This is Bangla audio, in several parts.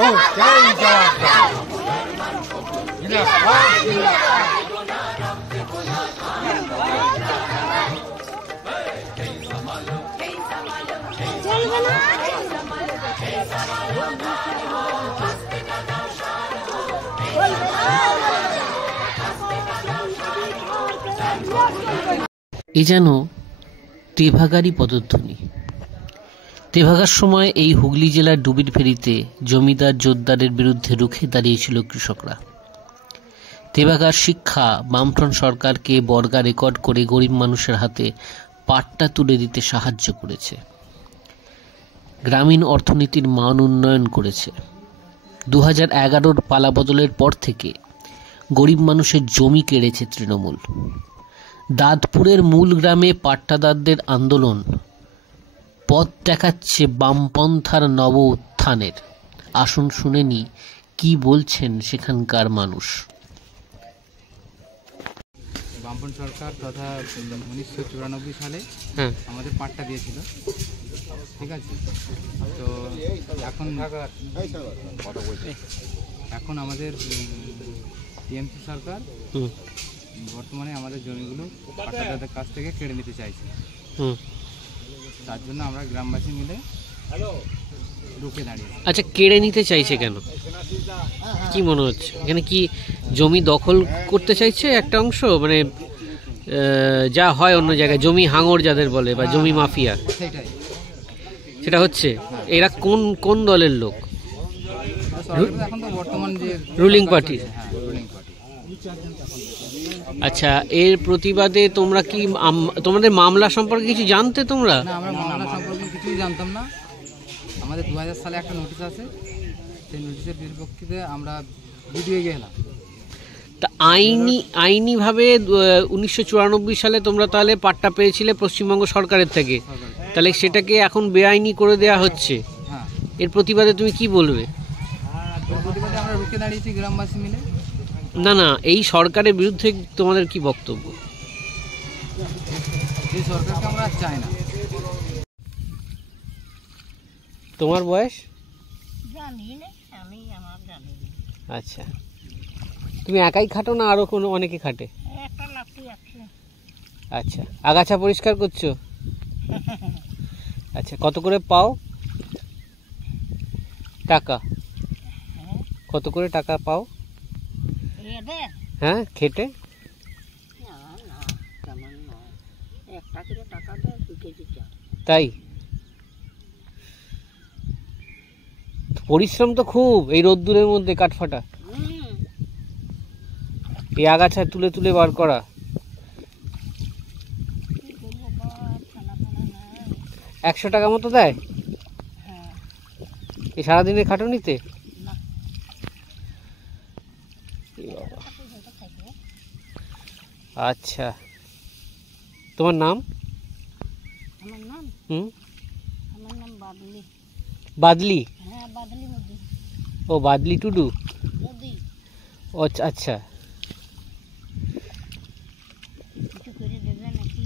এ যেন তেভাগারই পদধ্বনি। তেভাগার সময় এই হুগলি জেলার ডুবির ফেরিতে জমিদার জোরদারের বিরুদ্ধে রুখে দাঁড়িয়েছিল কৃষকরা। তেভাগার শিক্ষা বামফ্রন্ট সরকারকে বর্গা রেকর্ড করে গরিব মানুষের হাতে পাট্টা তুলে দিতে সাহায্য করেছে, গ্রামীণ অর্থনীতির মান উন্নয়ন করেছে। 2011-র পালাবদলের পর থেকে গরিব মানুষের জমি কেড়েছে তৃণমূল। দাঁতপুরের মূল গ্রামে পাট্টাদারদের আন্দোলন পথ দেখাচ্ছে বামপন্থার নব উত্থানের। আসুন শুনে নি কি বলছেন সেখানকার মানুষ। বামপন্থ সরকার তথা 1994 সালে আমাদের পাট্টা দিয়েছিল, ঠিক আছে। তো এখন আমাদের টিএমসি সরকার বর্তমানে আমাদের জমিগুলো পাট্টাদারদের কাছ থেকে কেড়ে নিতে চাইছে। তার জন্য আমরা গ্রামবাসী মিলে রুখে দাঁড়িয়ে। আচ্ছা, কেড়ে নিতে চাইছে কেন, কি মনে হচ্ছে? এখানে কি জমি দখল করতে চাইছে একটা অংশ, মানে যা হয় অন্য জায়গায় জমি হাঙর যাদের বলে, বা জমি মাফিয়া, সেটা হচ্ছে? এরা কোন কোন দলের লোক? এখন তো বর্তমান যে রুলিং পার্টি। আচ্ছা, এর প্রতিবাদে তোমরা কি তোমাদের মামলা সম্পর্কে কিছু জানতে? তোমরা? না, আমরা মামলা সম্পর্কে কিছুই জানতাম না। আমাদের 2000 সালে একটা নোটিশ আছে, সেই নোটিশের পরিপ্রেক্ষিতে আমরা ভিডিও গেলাম। তা আইনিভাবে 1994 সালে তোমরা তাহলে পাট্টা পেয়েছিলে পশ্চিমবঙ্গ সরকারের থেকে, তাহলে সেটাকে এখন বেআইনি করে দেওয়া হচ্ছে। এর প্রতিবাদে তুমি কি বলবে? প্রতিবাদে আমরা রুখে দাঁড়িয়েছি গ্রামবাসী মিলে। না না, এই সরকারের বিরুদ্ধে তোমাদের কি বক্তব্য? এই সরকারকে আমরা চাই না। তোমার বয়স? জানি না, আমি আমার জানি না। আচ্ছা, তুমি একাই খাটো না আরো কোনো অনেকে খাটে? একটা লাঠি আছে। আচ্ছা, আগাছা পরিষ্কার করছো? আচ্ছা, কত করে পাও টাকা? কত করে টাকা পাও? হ্যাঁ, খেটে? না না, তেমন নয়, 1 টাকা টাকা দেয়, 2 কেজি চাল। তাই? পরিশ্রম তো খুব, এই রোদ্দুরের মধ্যে কাঠফাটা, এই আগাছা তুলে তুলে বার করা। 100 টাকা মতো দেয় এই সারাদিনের খাটুনিতে? আচ্ছা, তোমার নাম? আমার নাম? আমার নাম বাদলি। বাদলি? হ্যাঁ, বাদলি মোদি। ও, বাদলি টুডু মোদি। ও আচ্ছা। কিছু করে দেবে নাকি?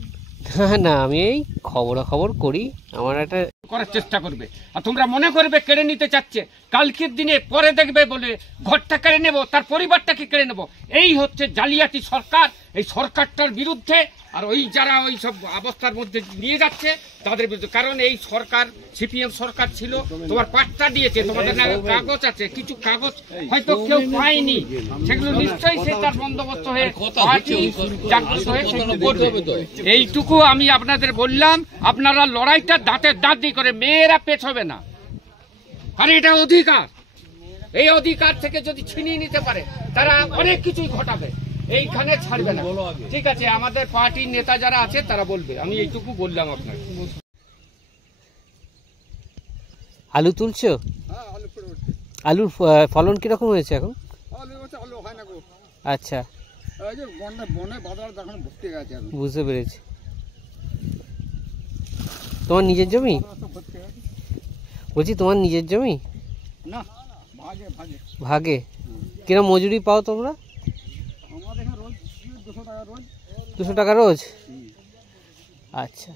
না, আমি এই খবরাখবর করি, আমার একটা করার চেষ্টা করবে, আর তোমরা মনে করবে কেড়ে নিতে চাচ্ছে, কালকের দিনে পরে দেখবে বলে ঘরটা কেড়ে নেব, তার পরিবারটাকে কেড়ে নেব। এই হচ্ছে জালিয়াতি সরকার। এই সরকারটার বিরুদ্ধে আর ওই যারা ওই সব অবস্থার মধ্যে নিয়ে যাচ্ছে তাদের বিরুদ্ধে। কারণ এই সরকার সিপিএম সরকার ছিল, তোমার পাট্টা দিয়েছে, তোমাদের নামে কাগজ আছে, কিছু কাগজ হয়তো কেউ পায়নি, সেগুলো নিশ্চয়ই সে তার বন্দোবস্ত হয়ে জাগ্রত হয়ে সেগুলো করবে। এইটুকু আমি আপনাদের বললাম, আপনারা লড়াইটা দাঁতের দাঁত দিয়ে করে, মেয়েরা পেছ হবে না, আর এটা অধিকার। এই অধিকার থেকে যদি ছিনিয়ে নিতে পারে তারা অনেক কিছুই ঘটাবে, এইখানে ছাড়বে না। ঠিক আছে, আমাদের পার্টির নেতা যারা আছে তারা বলবে, আমি এইটুকু বললাম আপনাকে। আলু তুলছো? আলুর ফলন কিরকম হয়েছে এখন? আচ্ছা, বুঝতে পেরেছি। তোমার নিজের জমি? বলছি, তোমার নিজের জমি? না, ভাগে। কিরম মজুরি পাও তোমরা? 200 টাকা রোজ। আচ্ছা,